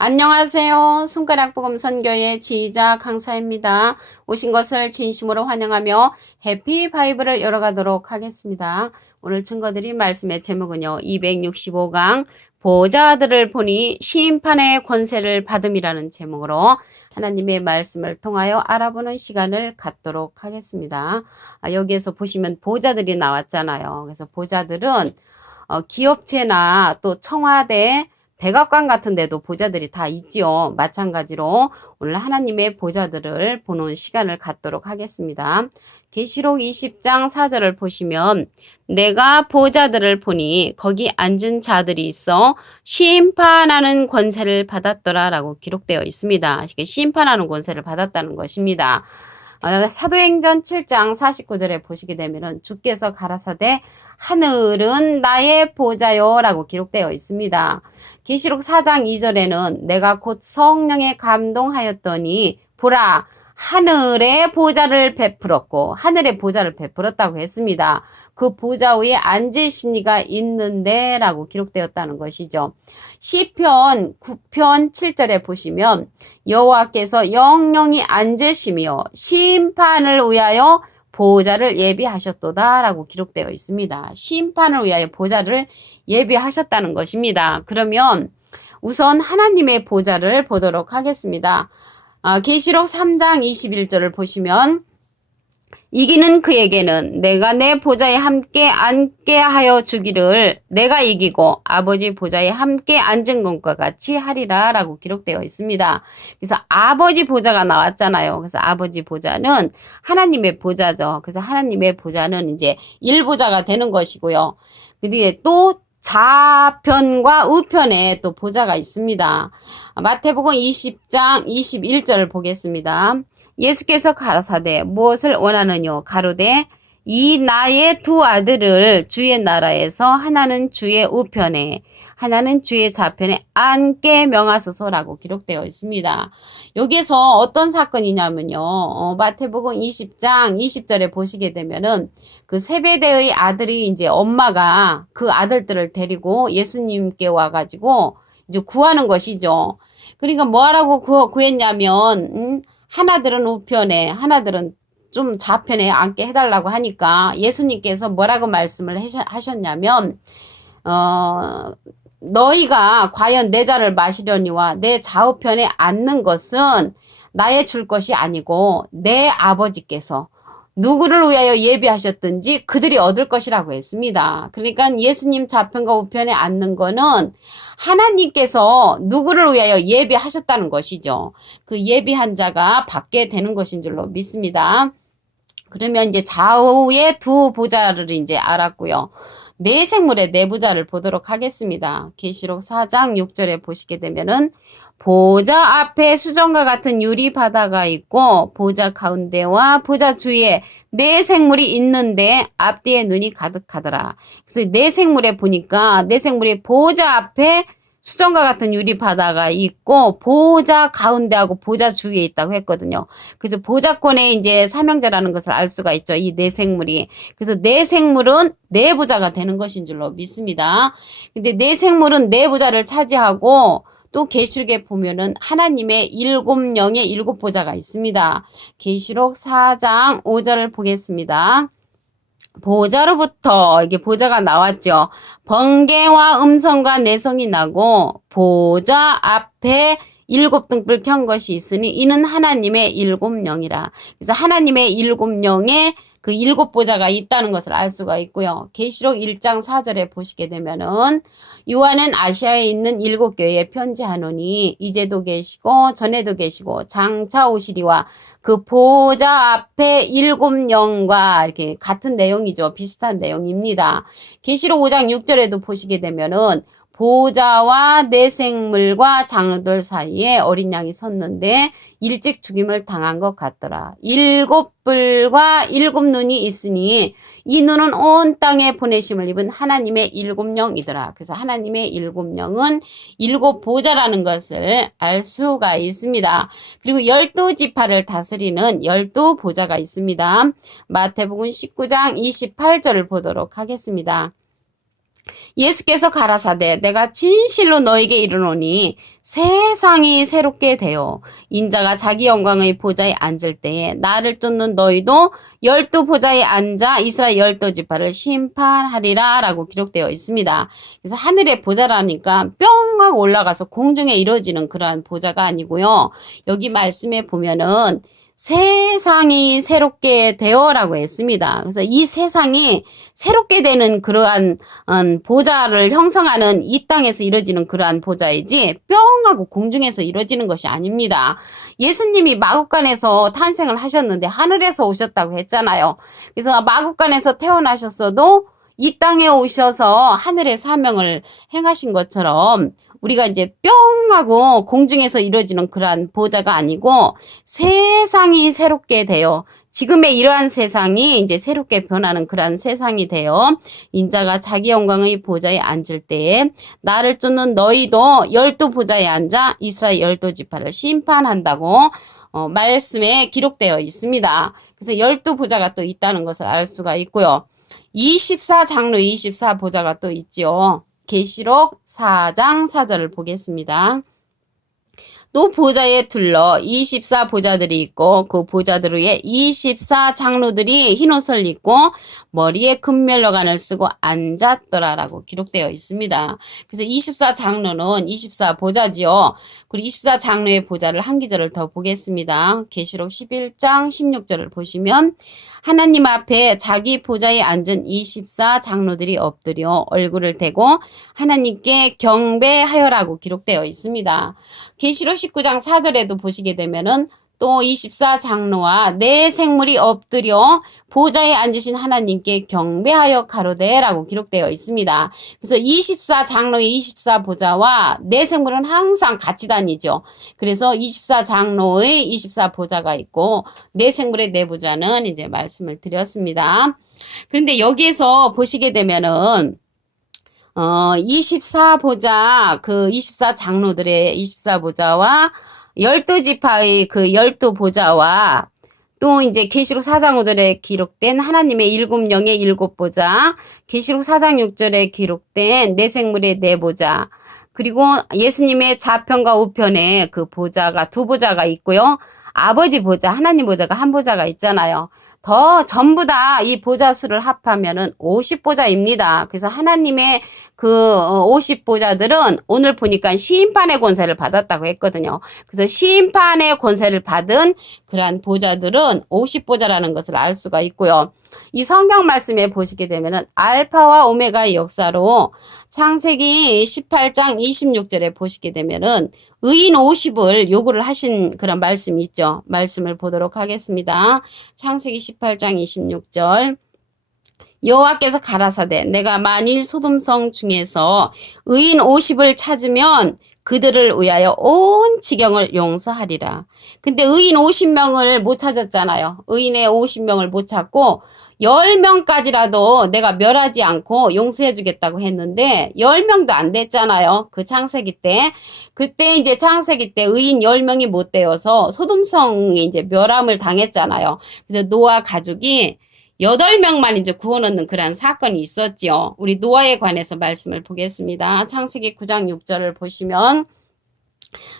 안녕하세요. 손가락복음 선교의 지휘자 강사입니다. 오신 것을 진심으로 환영하며 해피 바이블을 열어가도록 하겠습니다. 오늘 증거드릴 말씀의 제목은요. 265강 보좌들을 보니 심판의 권세를 받음이라는 제목으로 하나님의 말씀을 통하여 알아보는 시간을 갖도록 하겠습니다. 여기에서 보시면 보좌들이 나왔잖아요. 그래서 보좌들은 기업체나 또 청와대, 백악관 같은 데도 보좌들이 다 있지요. 마찬가지로 오늘 하나님의 보좌들을 보는 시간을 갖도록 하겠습니다. 계시록 20장 4절을 보시면 내가 보좌들을 보니 거기 앉은 자들이 있어 심판하는 권세를 받았더라 라고 기록되어 있습니다. 심판하는 권세를 받았다는 것입니다. 사도행전 7장 49절에 보시게 되면은 주께서 가라사대 하늘은 나의 보좌요 라고 기록되어 있습니다. 계시록 4장 2절에는 내가 곧 성령에 감동하였더니 보라 하늘의 보좌를 베풀었고 하늘의 보좌를 베풀었다고 했습니다. 그 보좌 위에 앉으신 이가 있는데 라고 기록되었다는 것이죠. 시편 9편 7절에 보시면 여호와께서 영영히 앉으시며 심판을 위하여 보좌를 예비하셨도다 라고 기록되어 있습니다. 심판을 위하여 보좌를 예비하셨다는 것입니다. 그러면 우선 하나님의 보좌를 보도록 하겠습니다. 계시록 3장 21절을 보시면 이기는 그에게는 내가 내 보좌에 함께 앉게 하여 주기를 내가 이기고 아버지 보좌에 함께 앉은 것과 같이 하리라 라고 기록되어 있습니다. 그래서 아버지 보좌가 나왔잖아요. 그래서 아버지 보좌는 하나님의 보좌죠. 그래서 하나님의 보좌는 이제 일보좌가 되는 것이고요. 그 뒤에 또 좌편과 우편에 또 보좌가 있습니다. 마태복음 20장 21절을 보겠습니다. 예수께서 가라사대 무엇을 원하느뇨 가로되 이 나의 두 아들을 주의 나라에서 하나는 주의 우편에 하나는 주의 좌편에 앉게 명하소서라고 기록되어 있습니다. 여기에서 어떤 사건이냐면요. 마태복음 20장 20절에 보시게 되면은 그 세베대의 아들이 이제 엄마가 그 아들들을 데리고 예수님께 와가지고 이제 구하는 것이죠. 그러니까 뭐하라고 구했냐면 하나들은 우편에 하나들은 좀 좌편에 앉게 해달라고 하니까 예수님께서 뭐라고 말씀을 하셨냐면 너희가 과연 내 잔을 마시려니와 내 좌우편에 앉는 것은 나의 줄 것이 아니고 내 아버지께서 누구를 위하여 예비하셨든지 그들이 얻을 것이라고 했습니다. 그러니까 예수님 좌편과 우편에 앉는 거는 하나님께서 누구를 위하여 예비하셨다는 것이죠. 그 예비한 자가 받게 되는 것인 줄로 믿습니다. 그러면 이제 좌우의 두 보좌를 이제 알았고요. 네 생물의 네 보좌를 보도록 하겠습니다. 계시록 4장 6절에 보시게 되면은 보좌 앞에 수정과 같은 유리 바다가 있고 보좌 가운데와 보좌 주위에 네 생물이 있는데 앞뒤에 눈이 가득하더라. 그래서 네 생물에 보니까 네 생물이 보좌 앞에 수정과 같은 유리 바다가 있고 보좌 가운데하고 보좌 주위에 있다고 했거든요. 그래서 보좌권에 이제 사명자라는 것을 알 수가 있죠. 이 네 생물이. 그래서 네 생물은 네 보좌가 되는 것인 줄로 믿습니다. 근데 네 생물은 네 보좌를 차지하고 또 계시록에 보면은 하나님의 일곱 영의 일곱 보좌가 있습니다. 계시록 4장 5절을 보겠습니다. 보좌로부터 이게 보좌가 나왔죠. 번개와 음성과 내성이 나고 보좌 앞에 일곱 등불 켠 것이 있으니 이는 하나님의 일곱 영이라. 그래서 하나님의 일곱 영에 그 일곱 보좌가 있다는 것을 알 수가 있고요. 계시록 1장 4절에 보시게 되면은 요한은 아시아에 있는 일곱 교회에 편지하노니 이제도 계시고 전에도 계시고 장차 오시리와 그 보좌 앞에 일곱 영과 이렇게 같은 내용이죠. 비슷한 내용입니다. 계시록 5장 6절에도 보시게 되면은 보좌와 네 생물과 장로들 사이에 어린 양이 섰는데 일찍 죽임을 당한 것 같더라. 일곱 뿔과 일곱 눈이 있으니 이 눈은 온 땅에 보내심을 입은 하나님의 일곱 영이더라. 그래서 하나님의 일곱 영은 일곱 보좌라는 것을 알 수가 있습니다. 그리고 12지파를 다스리는 12보좌가 있습니다. 마태복음 19장 28절을 보도록 하겠습니다. 예수께서 가라사대 내가 진실로 너에게 이르노니 세상이 새롭게 되어 인자가 자기 영광의 보좌에 앉을 때에 나를 쫓는 너희도 12보좌에 앉아 이스라엘 12지파를 심판하리라 라고 기록되어 있습니다. 그래서 하늘의 보좌라니까 뿅 하고 올라가서 공중에 이루어지는 그러한 보좌가 아니고요. 여기 말씀에 보면은 세상이 새롭게 되어라고 했습니다. 그래서 이 세상이 새롭게 되는 그러한 보좌를 형성하는 이 땅에서 이루어지는 그러한 보좌이지 뿅 하고 공중에서 이루어지는 것이 아닙니다. 예수님이 마국간에서 탄생을 하셨는데 하늘에서 오셨다고 했잖아요. 그래서 마국간에서 태어나셨어도 이 땅에 오셔서 하늘의 사명을 행하신 것처럼 우리가 이제 뿅 하고 공중에서 이루어지는 그러한 보좌가 아니고 세상이 새롭게 되어 지금의 이러한 세상이 이제 새롭게 변하는 그러한 세상이 되어 인자가 자기 영광의 보좌에 앉을 때에 나를 쫓는 너희도 12보좌에 앉아 이스라엘 12지파를 심판한다고 말씀에 기록되어 있습니다. 그래서 12보좌가 또 있다는 것을 알 수가 있고요. 24장로 24보좌가 또 있지요. 계시록 4장 4절을 보겠습니다. 또 보좌에 둘러 24보좌들이 있고 그 보좌들 위에 24장로들이 흰옷을 입고 머리에 금면류관을 쓰고 앉았더라라고 기록되어 있습니다. 그래서 24장로는 24보좌지요. 그리고 24장로의 보좌를 한 기절을 더 보겠습니다. 계시록 11장 16절을 보시면 하나님 앞에 자기 보좌에 앉은 24장로들이 엎드려 얼굴을 대고 하나님께 경배하여라고 기록되어 있습니다. 계시록 19장 4절에도 보시게 되면은 또 24장로와 네 생물이 엎드려 보좌에 앉으신 하나님께 경배하여 가로되라고 기록되어 있습니다. 그래서 24장로의 24보좌와 네 생물은 항상 같이 다니죠. 그래서 24장로의 24보좌가 있고 네 생물의 네 보좌는 이제 말씀을 드렸습니다. 그런데 여기에서 보시게 되면은 24보좌 그 24장로들의 24보좌와 12지파의 그 12보좌와 또 이제 계시록 4장 5절에 기록된 하나님의 7영의 7보좌, 계시록 4장 6절에 기록된 네 생물의 네 보좌, 그리고 예수님의 좌편과 우편에 그 보좌가 두 보좌가 있고요. 아버지 보좌, 하나님 보좌가 한 보좌가 있잖아요. 더 전부 다 이 보좌 수를 합하면은 50보좌입니다. 그래서 하나님의 그 50보좌들은 오늘 보니까 심판의 권세를 받았다고 했거든요. 그래서 심판의 권세를 받은 그러한 보좌들은 50보좌라는 것을 알 수가 있고요. 이 성경 말씀에 보시게 되면은 알파와 오메가의 역사로 창세기 18장 26절에 보시게 되면은 의인 50을 요구를 하신 그런 말씀이 있죠. 말씀을 보도록 하겠습니다. 창세기 18장 26절. 여호와께서 가라사대 내가 만일 소돔성 중에서 의인 50을 찾으면 그들을 위하여 온 지경을 용서하리라. 근데 의인 50명을 못 찾았잖아요. 의인의 50명을 못 찾고 10명까지라도 내가 멸하지 않고 용서해 주겠다고 했는데 10명도 안 됐잖아요. 그 창세기 때. 그때 이제 창세기 때 의인 10명이 못 되어서 소돔성이 이제 멸함을 당했잖아요. 그래서 노아 가족이 8명만 이제 구원 얻는 그런 사건이 있었죠. 우리 노아에 관해서 말씀을 보겠습니다. 창세기 9장 6절을 보시면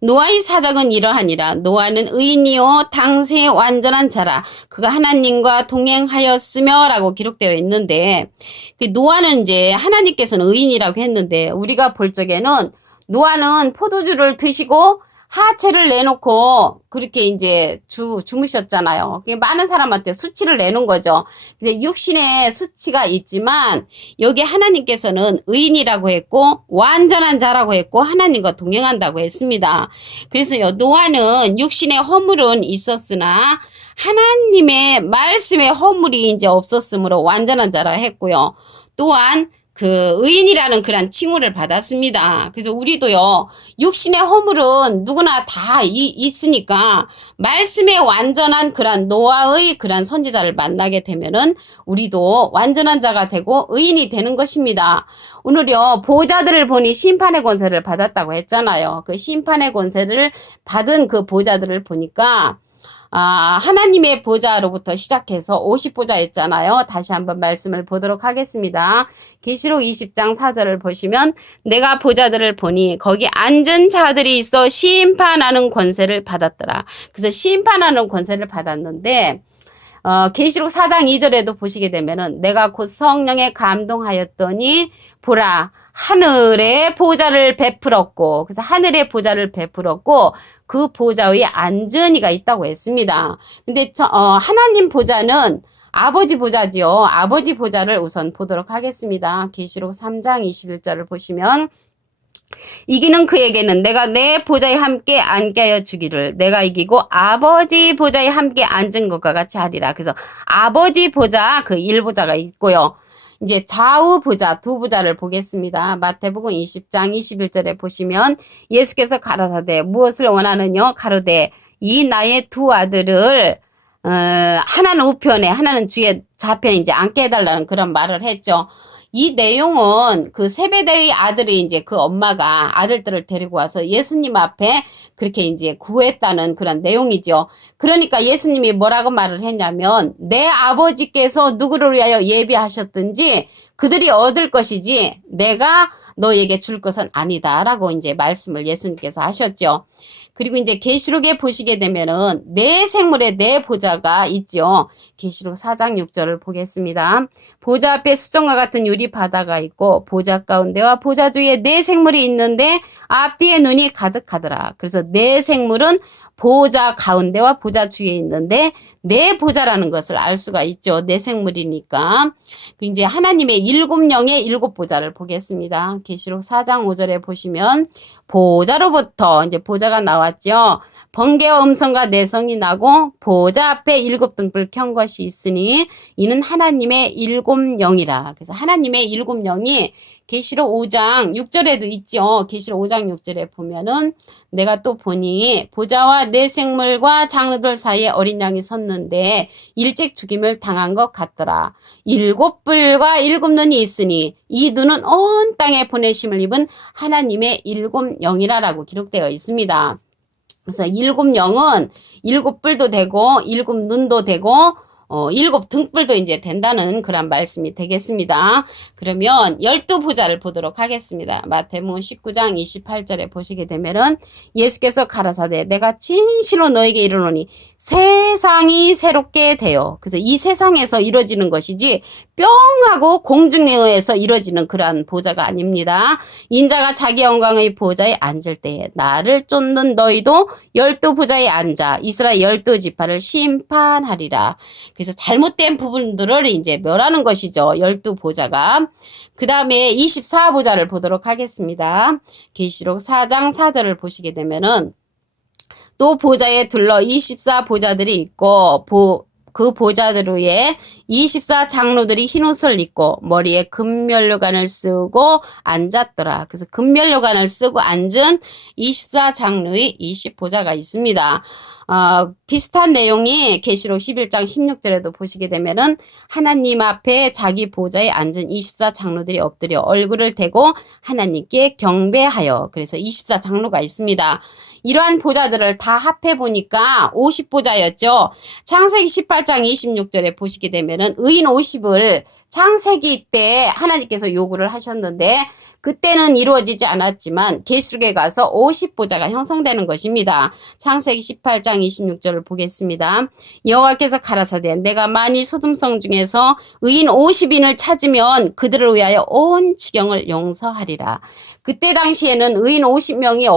노아의 사적은 이러하니라. 노아는 의인이요 당세의 완전한 자라. 그가 하나님과 동행하였으며 라고 기록되어 있는데 그 노아는 이제 하나님께서는 의인이라고 했는데 우리가 볼 적에는 노아는 포도주를 드시고 하체를 내놓고 그렇게 이제 주무셨잖아요. 많은 사람한테 수치를 내는 거죠. 근데 육신의 수치가 있지만 여기 하나님께서는 의인이라고 했고 완전한 자라고 했고 하나님과 동행한다고 했습니다. 그래서 노아는 육신의 허물은 있었으나 하나님의 말씀의 허물이 이제 없었으므로 완전한 자라 했고요. 또한 그 의인이라는 그런 칭호를 받았습니다. 그래서 우리도요 육신의 허물은 누구나 다 있으니까 말씀의 완전한 그런 노아의 그런 선지자를 만나게 되면은 우리도 완전한 자가 되고 의인이 되는 것입니다. 오늘요 보좌들을 보니 심판의 권세를 받았다고 했잖아요. 그 심판의 권세를 받은 그 보좌들을 보니까 하나님의 보좌로부터 시작해서 50보좌였잖아요. 다시 한번 말씀을 보도록 하겠습니다. 계시록 20장 4절을 보시면 내가 보좌들을 보니 거기 앉은 자들이 있어 심판하는 권세를 받았더라. 그래서 심판하는 권세를 받았는데 계시록 4장 2절에도 보시게 되면은 내가 곧 성령에 감동하였더니 보라 하늘의 보좌를 베풀었고, 그래서 하늘의 보좌를 베풀었고 그 보좌 위에 앉은 이가 있다고 했습니다. 근데 하나님 보좌는 아버지 보좌지요. 아버지 보좌를 우선 보도록 하겠습니다. 계시록 3장 21절을 보시면 이기는 그에게는 내가 내 보좌에 함께 앉게 하여 주기를 내가 이기고 아버지 보좌에 함께 앉은 것과 같이 하리라. 그래서 아버지 보좌 그 1보좌가 있고요. 이제 좌우 보좌 두 보좌를 보겠습니다. 마태복음 20장 21절에 보시면 예수께서 가라사대 무엇을 원하느냐 가로되 이 나의 두 아들을 하나는 우편에 하나는 주의 좌편에 이제 앉게 해달라는 그런 말을 했죠. 이 내용은 그 세베대의 아들이 이제 그 엄마가 아들들을 데리고 와서 예수님 앞에 그렇게 이제 구했다는 그런 내용이죠. 그러니까 예수님이 뭐라고 말을 했냐면 내 아버지께서 누구를 위하여 예비하셨든지 그들이 얻을 것이지 내가 너에게 줄 것은 아니다라고 이제 말씀을 예수님께서 하셨죠. 그리고 이제 계시록에 보시게 되면은 네 생물의 네 보좌가 있죠. 계시록 4장 6절을 보겠습니다. 보좌 앞에 수정과 같은 유리 바다가 있고 보좌 가운데와 보좌 주위에 네 생물이 있는데 앞뒤에 눈이 가득하더라. 그래서 네 생물은 보좌 가운데와 보좌 주위에 있는데 네 보좌라는 것을 알 수가 있죠. 네 생물이니까. 이제 하나님의 일곱 영의 일곱 보좌를 보겠습니다. 계시록 4장 5절에 보시면 보좌로부터 이제 보좌가 나왔죠. 번개와 음성과 내성이 나고 보좌 앞에 일곱 등불 켠 것이 있으니 이는 하나님의 일곱 영이라. 그래서 하나님의 일곱 영이 계시록 5장 6절에도 있죠. 계시록 5장 6절에 보면은 내가 또 보니 보좌와 네 생물과 장로들 사이에 어린 양이 섰는데 일찍 죽임을 당한 것 같더라. 일곱 뿔과 일곱 눈이 있으니 이 눈은 온 땅에 보내심을 입은 하나님의 일곱 영이라라고 기록되어 있습니다. 그래서 일곱 영은 일곱 뿔도 되고 일곱 눈도 되고 일곱 등불도 이제 된다는 그런 말씀이 되겠습니다. 그러면 12보좌를 보도록 하겠습니다. 마태복음 19장 28절에 보시게 되면은 예수께서 가라사대 내가 진실로 너에게 이르노니 세상이 새롭게 되어. 그래서 이 세상에서 이루어지는 것이지 뿅 하고 공중에서 이루어지는 그러한 보좌가 아닙니다. 인자가 자기 영광의 보좌에 앉을 때에 나를 쫓는 너희도 12보좌에 앉아 이스라엘 12지파를 심판하리라. 그래서 잘못된 부분들을 이제 멸하는 것이죠. 12보좌가. 그 다음에 24보좌를 보도록 하겠습니다. 계시록 4장 4절을 보시게 되면은 또 보좌에 둘러 24보좌들이 있고 그 보좌들 위에 24장로들이 흰옷을 입고 머리에 금면류관을 쓰고 앉았더라. 그래서 금면류관을 쓰고 앉은 24장로의 20보좌가 있습니다. 비슷한 내용이 계시록 11장 16절에도 보시게 되면은 하나님 앞에 자기 보좌에 앉은 24장로들이 엎드려 얼굴을 대고 하나님께 경배하여. 그래서 24장로가 있습니다. 이러한 보좌들을 다 합해 보니까 50보좌였죠. 창세기 18장 26절에 보시게 되면은 의인 50을 창세기 때 하나님께서 요구를 하셨는데 그때는 이루어지지 않았지만 계시록에 가서 50보좌가 형성되는 것입니다. 창세기 18장 26절을 보겠습니다. 여호와께서 가라사대 내가 만일 소돔성 중에서 의인 50인을 찾으면 그들을 위하여 온 지경을 용서하리라. 그때 당시에는 의인 50명이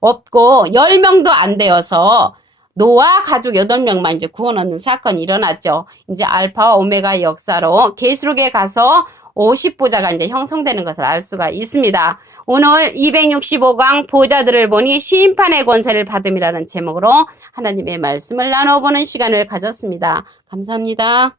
없고 10명도 안 되어서 노아 가족 8명만 이제 구원 얻는 사건이 일어났죠. 이제 알파와 오메가의 역사로 계시록에 가서 50보좌가 이제 형성되는 것을 알 수가 있습니다. 오늘 265강 보좌들을 보니 심판의 권세를 받음이라는 제목으로 하나님의 말씀을 나눠보는 시간을 가졌습니다. 감사합니다.